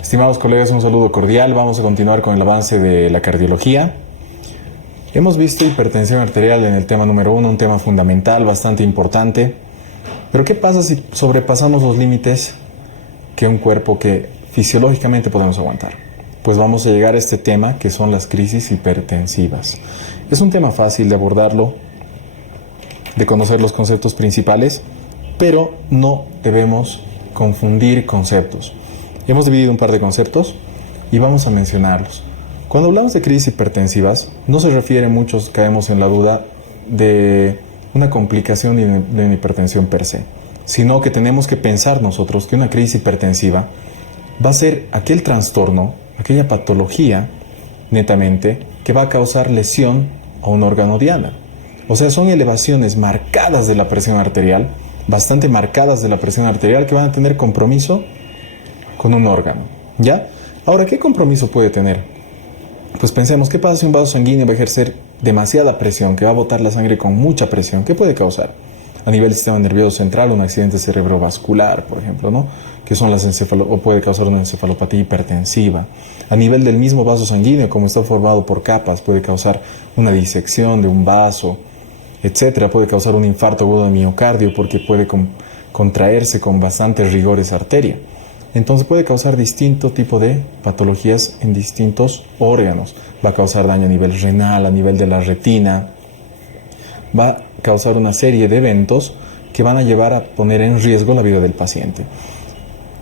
Estimados colegas, un saludo cordial. Vamos a continuar con el avance de la cardiología. Hemos visto hipertensión arterial en el tema número 1, un tema fundamental, bastante importante. Pero ¿qué pasa si sobrepasamos los límites que un cuerpo que fisiológicamente podemos aguantar? Pues vamos a llegar a este tema que son las crisis hipertensivas. Es un tema fácil de abordarlo, de conocer los conceptos principales, pero no debemos confundir conceptos. Hemos dividido un par de conceptos y vamos a mencionarlos. Cuando hablamos de crisis hipertensivas, no se refiere, muchos caemos en la duda, de una complicación de una hipertensión per se, sino que tenemos que pensar nosotros que una crisis hipertensiva va a ser aquel trastorno, aquella patología, netamente, que va a causar lesión a un órgano diana. O sea, son elevaciones marcadas de la presión arterial, bastante marcadas de la presión arterial, que van a tener compromiso con un órgano, ¿ya? Ahora, ¿qué compromiso puede tener? Pues pensemos, ¿qué pasa si un vaso sanguíneo va a ejercer demasiada presión, que va a botar la sangre con mucha presión? ¿Qué puede causar? A nivel del sistema nervioso central, un accidente cerebrovascular, por ejemplo, ¿no? Que son o puede causar una encefalopatía hipertensiva. A nivel del mismo vaso sanguíneo, como está formado por capas, puede causar una disección de un vaso, etcétera. Puede causar un infarto agudo de miocardio porque puede contraerse con bastante rigor esa arteria. Entonces puede causar distinto tipo de patologías en distintos órganos. Va a causar daño a nivel renal, a nivel de la retina. Va a causar una serie de eventos que van a llevar a poner en riesgo la vida del paciente.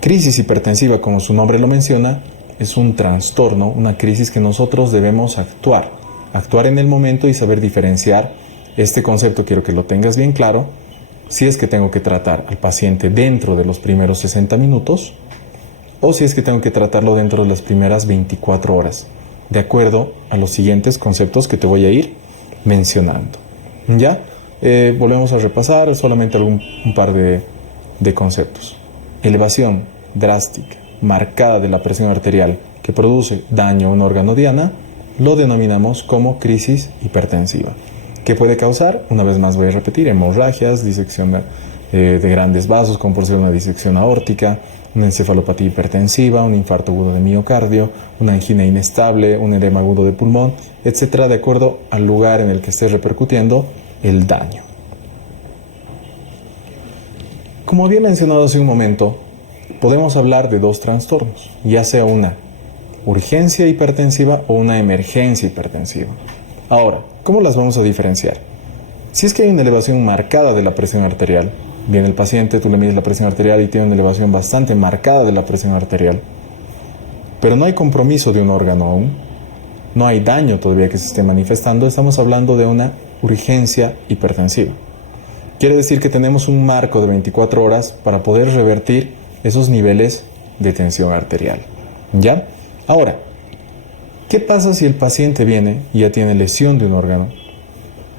Crisis hipertensiva, como su nombre lo menciona, es un trastorno, una crisis que nosotros debemos actuar en el momento y saber diferenciar. Este concepto quiero que lo tengas bien claro. Si es que tengo que tratar al paciente dentro de los primeros 60 minutos o si es que tengo que tratarlo dentro de las primeras 24 horas, de acuerdo a los siguientes conceptos que te voy a ir mencionando. ¿Ya? Volvemos a repasar solamente un par de conceptos. Elevación drástica, marcada de la presión arterial que produce daño a un órgano diana, lo denominamos como crisis hipertensiva. ¿Qué puede causar? Una vez más voy a repetir: hemorragias, disección de grandes vasos, como por ser una disección aórtica, una encefalopatía hipertensiva, un infarto agudo de miocardio, una angina inestable, un edema agudo de pulmón, etcétera, de acuerdo al lugar en el que esté repercutiendo el daño. Como había mencionado hace un momento, podemos hablar de dos trastornos, ya sea una urgencia hipertensiva o una emergencia hipertensiva. Ahora, ¿cómo las vamos a diferenciar? Si es que hay una elevación marcada de la presión arterial, viene el paciente, tú le mides la presión arterial y tiene una elevación bastante marcada de la presión arterial, pero no hay compromiso de un órgano aún, no hay daño todavía que se esté manifestando, estamos hablando de una urgencia hipertensiva. Quiere decir que tenemos un marco de 24 horas para poder revertir esos niveles de tensión arterial, ¿ya? Ahora, ¿qué pasa si el paciente viene y ya tiene lesión de un órgano,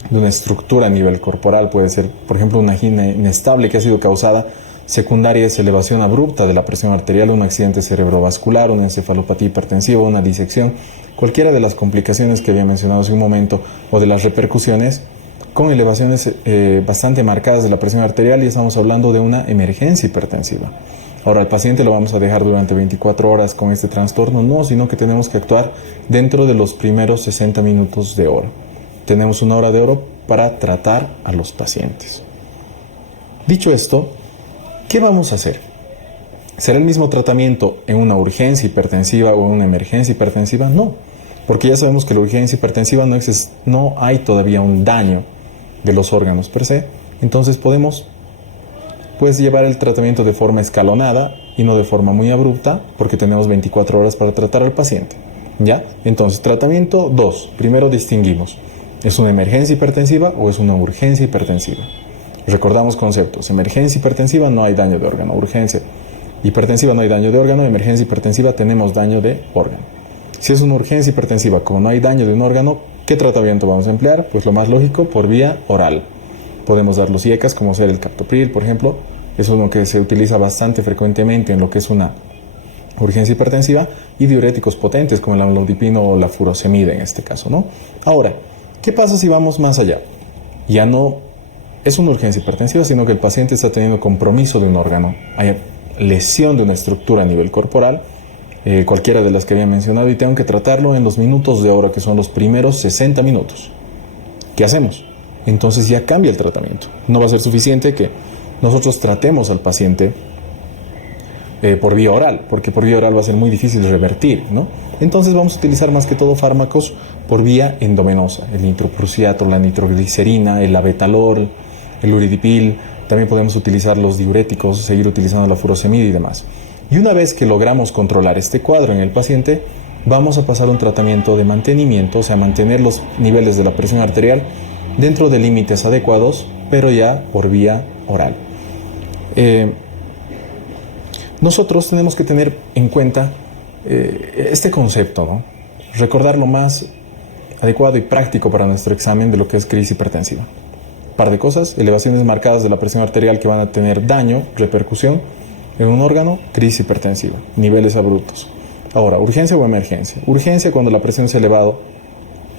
de una estructura a nivel corporal? Puede ser, por ejemplo, una angina inestable que ha sido causada secundaria a esa elevación abrupta de la presión arterial, un accidente cerebrovascular, una encefalopatía hipertensiva, una disección, cualquiera de las complicaciones que había mencionado hace un momento o de las repercusiones con elevaciones bastante marcadas de la presión arterial, y estamos hablando de una emergencia hipertensiva. Ahora, ¿al paciente lo vamos a dejar durante 24 horas con este trastorno? No, sino que tenemos que actuar dentro de los primeros 60 minutos de oro. Tenemos una hora de oro para tratar a los pacientes. Dicho esto, ¿qué vamos a hacer? ¿Será el mismo tratamiento en una urgencia hipertensiva o en una emergencia hipertensiva? No, porque ya sabemos que la urgencia hipertensiva no hay todavía un daño de los órganos per se. Entonces podemos llevar el tratamiento de forma escalonada y no de forma muy abrupta, porque tenemos 24 horas para tratar al paciente, ¿ya? Entonces, tratamiento 2. Primero distinguimos: ¿es una emergencia hipertensiva o es una urgencia hipertensiva? Recordamos conceptos: emergencia hipertensiva, no hay daño de órgano; urgencia hipertensiva, no hay daño de órgano; emergencia hipertensiva, tenemos daño de órgano. Si es una urgencia hipertensiva, como no hay daño de un órgano, ¿qué tratamiento vamos a emplear? Pues lo más lógico, por vía oral. Podemos dar los IECAS, como ser el captopril, por ejemplo. Es uno que se utiliza bastante frecuentemente en lo que es una urgencia hipertensiva, y diuréticos potentes como el amlodipino o la furosemida en este caso, ¿no? Ahora, ¿qué pasa si vamos más allá? Ya no es una urgencia hipertensiva, sino que el paciente está teniendo compromiso de un órgano, hay lesión de una estructura a nivel corporal, cualquiera de las que había mencionado, y tengo que tratarlo en los minutos de hora, que son los primeros 60 minutos. ¿Qué hacemos? Entonces ya cambia el tratamiento. No va a ser suficiente que nosotros tratemos al paciente por vía oral, porque por vía oral va a ser muy difícil revertir, ¿no? Entonces vamos a utilizar más que todo fármacos por vía endovenosa, el nitroprusiato, la nitroglicerina, el abetalol, el uridipil. También podemos utilizar los diuréticos, seguir utilizando la furosemida y demás. Y una vez que logramos controlar este cuadro en el paciente, vamos a pasar a un tratamiento de mantenimiento, o sea, mantener los niveles de la presión arterial dentro de límites adecuados, pero ya por vía oral. Nosotros tenemos que tener en cuenta este concepto, ¿no? Recordar lo más adecuado y práctico para nuestro examen de lo que es crisis hipertensiva. Par de cosas: elevaciones marcadas de la presión arterial que van a tener daño, repercusión en un órgano, crisis hipertensiva, niveles abruptos. Ahora, urgencia o emergencia. Urgencia cuando la presión se ha elevado,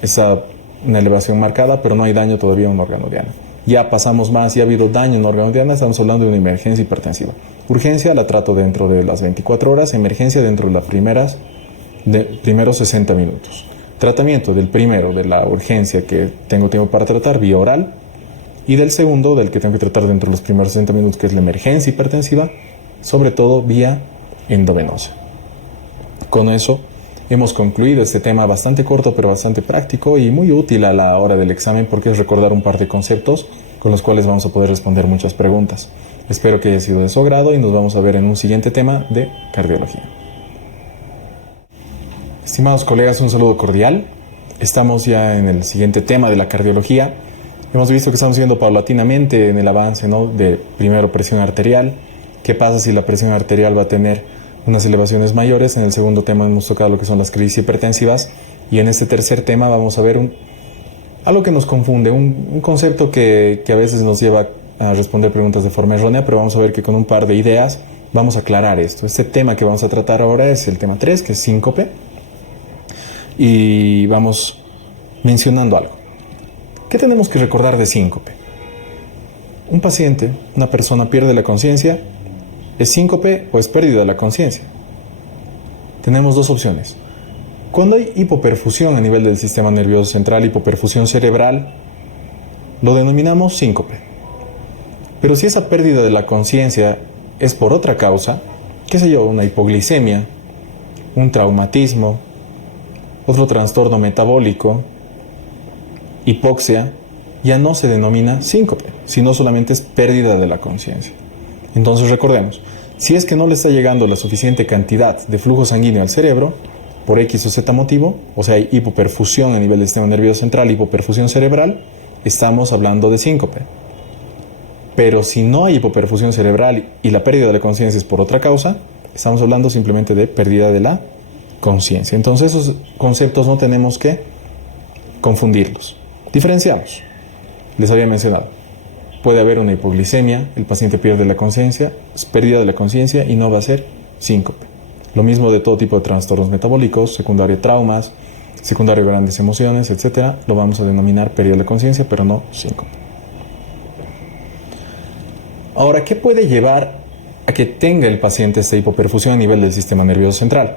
está una elevación marcada, pero no hay daño todavía en un órgano diana. Ya pasamos más y ha habido daño en un órgano diana, estamos hablando de una emergencia hipertensiva. Urgencia la trato dentro de las 24 horas, emergencia dentro de las primeros 60 minutos. Tratamiento del primero, de la urgencia que tengo tiempo para tratar, vía oral, y del segundo, del que tengo que tratar dentro de los primeros 60 minutos, que es la emergencia hipertensiva, sobre todo vía endovenosa. Con eso hemos concluido este tema bastante corto pero bastante práctico y muy útil a la hora del examen, porque es recordar un par de conceptos con los cuales vamos a poder responder muchas preguntas. Espero que haya sido de su agrado y nos vamos a ver en un siguiente tema de cardiología. Estimados colegas, un saludo cordial. Estamos ya en el siguiente tema de la cardiología. Hemos visto que estamos yendo paulatinamente en el avance, ¿no? De primero presión arterial. ¿Qué pasa si la presión arterial va a tener unas elevaciones mayores? En el segundo tema hemos tocado lo que son las crisis hipertensivas, y en este tercer tema vamos a ver algo que nos confunde, un concepto que a veces nos lleva a responder preguntas de forma errónea, pero vamos a ver que con un par de ideas vamos a aclarar esto. Este tema que vamos a tratar ahora es el tema 3, que es síncope, y vamos mencionando algo. ¿Qué tenemos que recordar de síncope? Un paciente, una persona pierde la conciencia. ¿Es síncope o es pérdida de la conciencia? Tenemos dos opciones. Cuando hay hipoperfusión a nivel del sistema nervioso central, hipoperfusión cerebral, lo denominamos síncope. Pero si esa pérdida de la conciencia es por otra causa, qué sé yo, una hipoglicemia, un traumatismo, otro trastorno metabólico, hipoxia, ya no se denomina síncope, sino solamente es pérdida de la conciencia. Entonces recordemos, si es que no le está llegando la suficiente cantidad de flujo sanguíneo al cerebro, por X o Z motivo, o sea, hay hipoperfusión a nivel del sistema nervioso central, hipoperfusión cerebral, estamos hablando de síncope. Pero si no hay hipoperfusión cerebral y la pérdida de la conciencia es por otra causa, estamos hablando simplemente de pérdida de la conciencia. Entonces esos conceptos no tenemos que confundirlos. Diferenciamos. Les había mencionado, puede haber una hipoglicemia, el paciente pierde la conciencia, es pérdida de la conciencia y no va a ser síncope. Lo mismo de todo tipo de trastornos metabólicos, secundario traumas, secundario grandes emociones, etc. Lo vamos a denominar pérdida de la conciencia, pero no síncope. Ahora, ¿qué puede llevar a que tenga el paciente esta hipoperfusión a nivel del sistema nervioso central?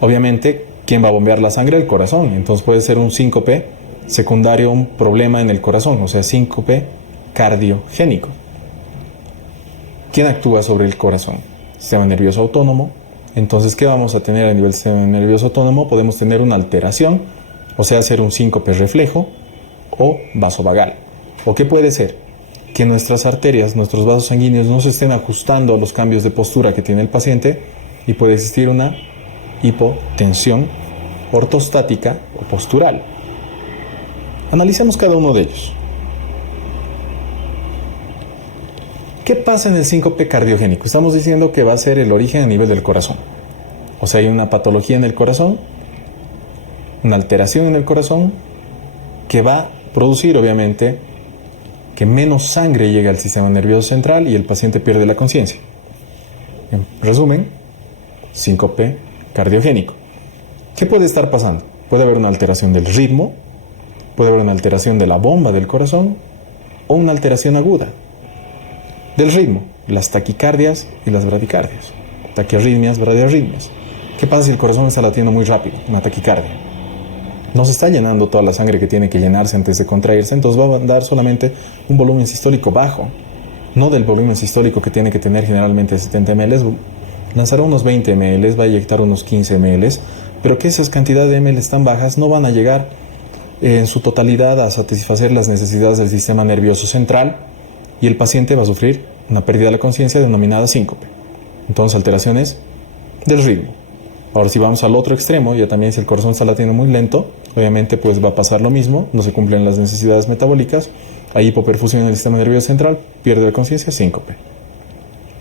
Obviamente, ¿quién va a bombear la sangre? El corazón. Entonces puede ser un síncope secundario, un problema en el corazón, o sea, síncope cardiogénico. ¿Quién actúa sobre el corazón? Sistema nervioso autónomo. Entonces, ¿qué vamos a tener a nivel del sistema nervioso autónomo? Podemos tener una alteración, o sea, ser un síncope reflejo o vasovagal. ¿O qué puede ser? Que nuestras arterias, nuestros vasos sanguíneos no se estén ajustando a los cambios de postura que tiene el paciente, y puede existir una hipotensión ortostática o postural. Analicemos cada uno de ellos. ¿Qué pasa en el síncope cardiogénico? Estamos diciendo que va a ser el origen a nivel del corazón. O sea, hay una patología en el corazón, una alteración en el corazón, que va a producir, obviamente, que menos sangre llegue al sistema nervioso central y el paciente pierde la conciencia. En resumen, síncope cardiogénico. ¿Qué puede estar pasando? Puede haber una alteración del ritmo, puede haber una alteración de la bomba del corazón o una alteración aguda del ritmo, las taquicardias y las bradicardias, taquiarritmias, bradiarritmias. ¿Qué pasa si el corazón está latiendo muy rápido? Una taquicardia. No se está llenando toda la sangre que tiene que llenarse antes de contraerse, entonces va a dar solamente un volumen sistólico bajo, no del volumen sistólico que tiene que tener generalmente 70 ml, lanzará unos 20 ml, va a inyectar unos 15 ml, pero que esas cantidades de ml tan bajas no van a llegar en su totalidad a satisfacer las necesidades del sistema nervioso central y el paciente va a sufrir una pérdida de la conciencia denominada síncope. Entonces, alteraciones del ritmo. Ahora, si vamos al otro extremo, ya también si el corazón está latiendo muy lento, obviamente pues va a pasar lo mismo, no se cumplen las necesidades metabólicas, hay hipoperfusión en el sistema nervioso central, pierde la conciencia, síncope.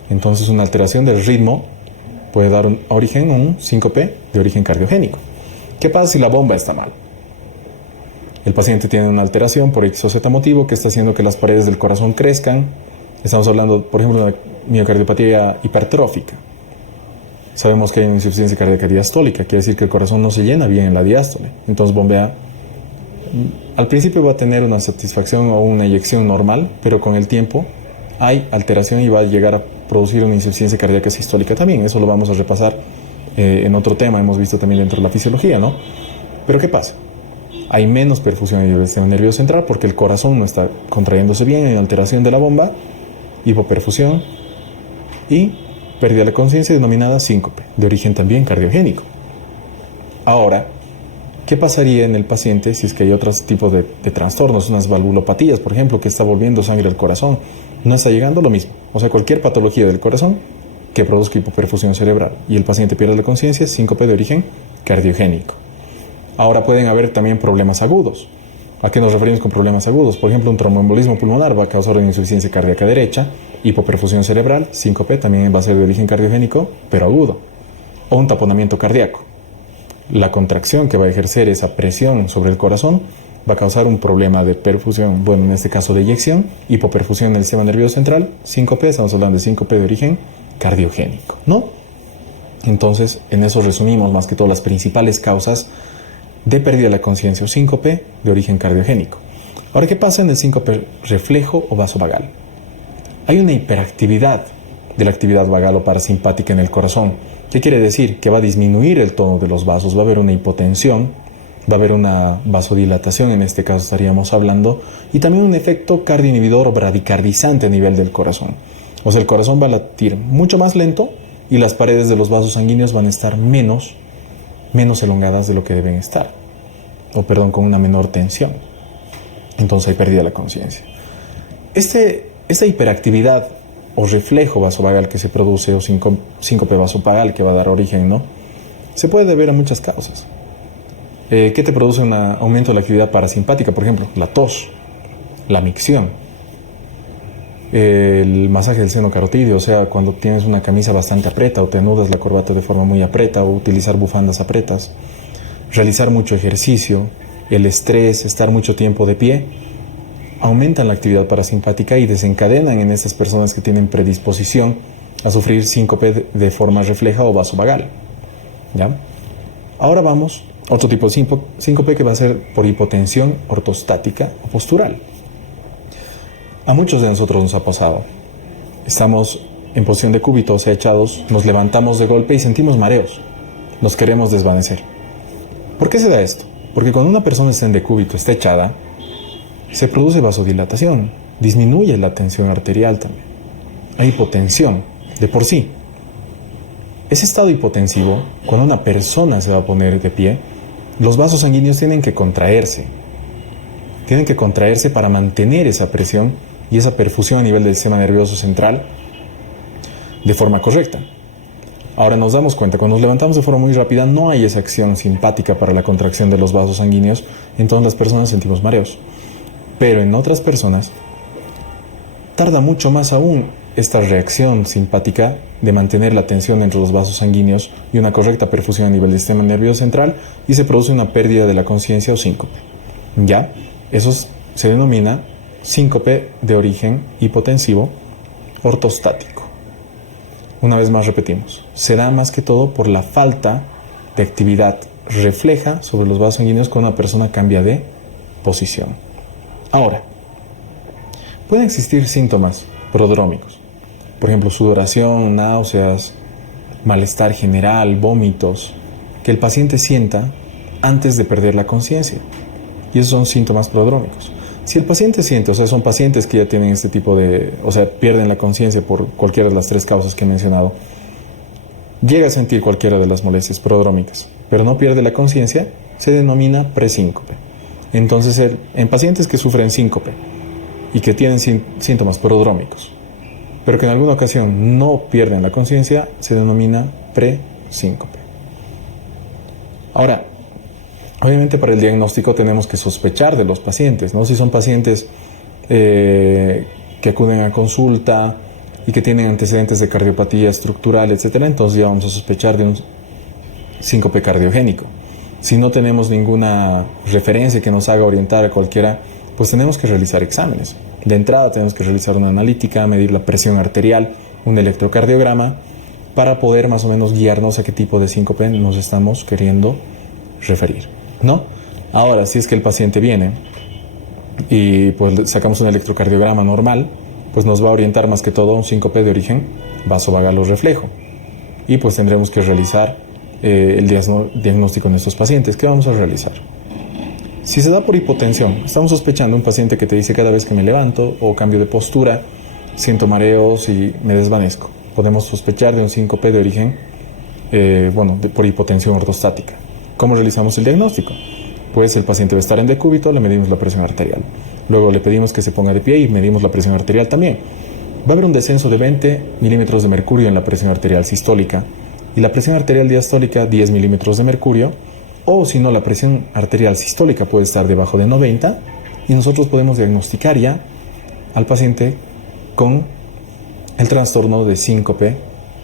Entonces, una alteración del ritmo puede dar origen a un síncope de origen cardiogénico. ¿Qué pasa si la bomba está mal? El paciente tiene una alteración por X o Z motivo que está haciendo que las paredes del corazón crezcan. Estamos hablando, por ejemplo, de una miocardiopatía hipertrófica. Sabemos que hay una insuficiencia cardíaca diastólica, quiere decir que el corazón no se llena bien en la diástole. Entonces bombea. Al principio va a tener una satisfacción o una eyección normal, pero con el tiempo hay alteración y va a llegar a producir una insuficiencia cardíaca sistólica también. Eso lo vamos a repasar en otro tema, hemos visto también dentro de la fisiología, ¿no? Pero ¿qué pasa? Hay menos perfusión en el sistema nervioso central porque el corazón no está contrayéndose bien, hay alteración de la bomba, hipoperfusión y pérdida de la conciencia denominada síncope, de origen también cardiogénico. Ahora, ¿qué pasaría en el paciente si es que hay otros tipos de trastornos, unas valvulopatías, por ejemplo, que está volviendo sangre al corazón? No está llegando lo mismo. O sea, cualquier patología del corazón que produzca hipoperfusión cerebral y el paciente pierde la conciencia, síncope de origen cardiogénico. Ahora pueden haber también problemas agudos. ¿A qué nos referimos con problemas agudos? Por ejemplo, un tromboembolismo pulmonar va a causar una insuficiencia cardíaca derecha, hipoperfusión cerebral, síncope, también va a ser de origen cardiogénico, pero agudo. O un taponamiento cardíaco. La contracción que va a ejercer esa presión sobre el corazón va a causar un problema de perfusión, bueno, en este caso de eyección, hipoperfusión en el sistema nervioso central, síncope, estamos hablando de síncope de origen cardiogénico, ¿no? Entonces, en eso resumimos más que todo las principales causas de pérdida de la conciencia o síncope de origen cardiogénico. Ahora, ¿qué pasa en el síncope reflejo o vasovagal? Hay una hiperactividad de la actividad vagal o parasimpática en el corazón. ¿Qué quiere decir? Que va a disminuir el tono de los vasos, va a haber una hipotensión, va a haber una vasodilatación, en este caso estaríamos hablando, y también un efecto cardioinhibidor o bradicardizante a nivel del corazón. O sea, el corazón va a latir mucho más lento y las paredes de los vasos sanguíneos van a estar menos elongadas de lo que deben estar, con una menor tensión. Entonces hay pérdida de la conciencia. Esta hiperactividad o reflejo vasovagal que se produce, o síncope vasovagal que va a dar origen, ¿no? Se puede deber a muchas causas. ¿Qué te produce un aumento de la actividad parasimpática? Por ejemplo, la tos, la micción, el masaje del seno carotídeo, o sea, cuando tienes una camisa bastante aprieta o te anudas la corbata de forma muy aprieta o utilizar bufandas apretas, realizar mucho ejercicio, el estrés, estar mucho tiempo de pie, aumentan la actividad parasimpática y desencadenan en estas personas que tienen predisposición a sufrir síncope de forma refleja o vasovagal. ¿Ya? Ahora vamos a otro tipo de síncope que va a ser por hipotensión ortostática o postural. A muchos de nosotros nos ha pasado. Estamos en posición de cúbito, o sea, echados, nos levantamos de golpe y sentimos mareos. Nos queremos desvanecer. ¿Por qué se da esto? Porque cuando una persona está en decúbito, está echada, se produce vasodilatación, disminuye la tensión arterial también. Hay hipotensión de por sí. Ese estado hipotensivo, cuando una persona se va a poner de pie, los vasos sanguíneos tienen que contraerse. Tienen que contraerse para mantener esa presión y esa perfusión a nivel del sistema nervioso central de forma correcta. Ahora nos damos cuenta, cuando nos levantamos de forma muy rápida, no hay esa acción simpática para la contracción de los vasos sanguíneos, entonces las personas sentimos mareos. Pero en otras personas, tarda mucho más aún esta reacción simpática de mantener la tensión entre los vasos sanguíneos y una correcta perfusión a nivel del sistema nervioso central y se produce una pérdida de la conciencia o síncope. ¿Ya? Eso se denomina síncope de origen hipotensivo ortostático. Una vez más repetimos, se da más que todo por la falta de actividad refleja sobre los vasos sanguíneos cuando una persona cambia de posición. Ahora, pueden existir síntomas prodrómicos, por ejemplo, sudoración, náuseas, malestar general, vómitos, que el paciente sienta antes de perder la conciencia. Y esos son síntomas prodrómicos. Si el paciente siente, o sea, son pacientes que ya tienen este tipo de, o sea, pierden la conciencia por cualquiera de las tres causas que he mencionado, llega a sentir cualquiera de las molestias prodrómicas, pero no pierde la conciencia, se denomina presíncope. Entonces, en pacientes que sufren síncope y que tienen síntomas prodrómicos, pero que en alguna ocasión no pierden la conciencia, se denomina presíncope. Ahora, obviamente para el diagnóstico tenemos que sospechar de los pacientes, ¿no? Si son pacientes que acuden a consulta y que tienen antecedentes de cardiopatía estructural, etcétera, entonces ya vamos a sospechar de un síncope cardiogénico. Si no tenemos ninguna referencia que nos haga orientar a cualquiera, pues tenemos que realizar exámenes. De entrada tenemos que realizar una analítica, medir la presión arterial, un electrocardiograma, para poder más o menos guiarnos a qué tipo de síncope nos estamos queriendo referir, ¿no? Ahora, si es que el paciente viene y pues sacamos un electrocardiograma normal, pues nos va a orientar más que todo a un síncope de origen vasovagal o reflejo. Y pues tendremos que realizar el diagnóstico en estos pacientes. ¿Qué vamos a realizar? Si se da por hipotensión, estamos sospechando un paciente que te dice cada vez que me levanto o cambio de postura, siento mareos y me desvanezco. Podemos sospechar de un síncope de origen, por hipotensión ortostática. ¿Cómo realizamos el diagnóstico? Pues el paciente va a estar en decúbito, le medimos la presión arterial. Luego le pedimos que se ponga de pie y medimos la presión arterial también. Va a haber un descenso de 20 milímetros de mercurio en la presión arterial sistólica y la presión arterial diastólica 10 milímetros de mercurio, o si no, la presión arterial sistólica puede estar debajo de 90 y nosotros podemos diagnosticar ya al paciente con el trastorno de síncope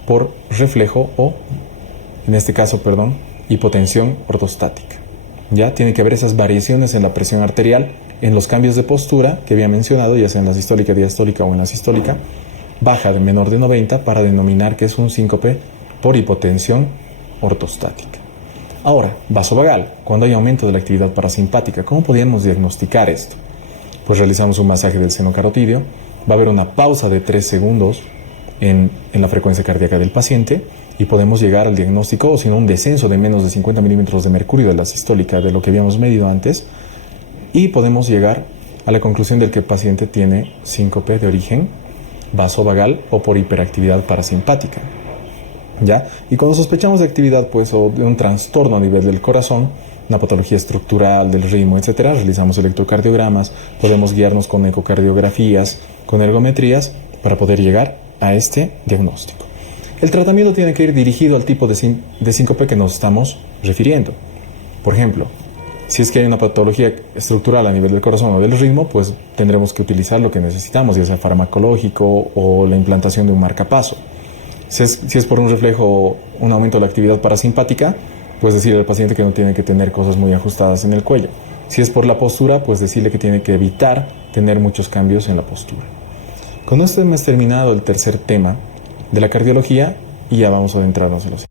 por reflejo o, en este caso, hipotensión ortostática. Ya tiene que haber esas variaciones en la presión arterial, en los cambios de postura que había mencionado, ya sea en la sistólica, diastólica o en la sistólica, baja de menor de 90 para denominar que es un síncope por hipotensión ortostática. Ahora, vasovagal, cuando hay aumento de la actividad parasimpática, ¿cómo podríamos diagnosticar esto? Pues realizamos un masaje del seno carotídeo, va a haber una pausa de 3 segundos en la frecuencia cardíaca del paciente y podemos llegar al diagnóstico, o si no, un descenso de menos de 50 milímetros de mercurio de la sistólica de lo que habíamos medido antes, y podemos llegar a la conclusión de que el paciente tiene síncope de origen vasovagal o por hiperactividad parasimpática. ¿Ya? Y cuando sospechamos de actividad, pues, o de un trastorno a nivel del corazón, una patología estructural del ritmo, etcétera, realizamos electrocardiogramas, podemos guiarnos con ecocardiografías, con ergometrías, para poder llegar a este diagnóstico. El tratamiento tiene que ir dirigido al tipo de síncope que nos estamos refiriendo. Por ejemplo, si es que hay una patología estructural a nivel del corazón o del ritmo, pues tendremos que utilizar lo que necesitamos, ya sea farmacológico o la implantación de un marcapaso. Si es por un reflejo, un aumento de la actividad parasimpática, pues decirle al paciente que no tiene que tener cosas muy ajustadas en el cuello. Si es por la postura, pues decirle que tiene que evitar tener muchos cambios en la postura. Con esto hemos terminado el tercer tema de la cardiología y ya vamos a adentrarnos en los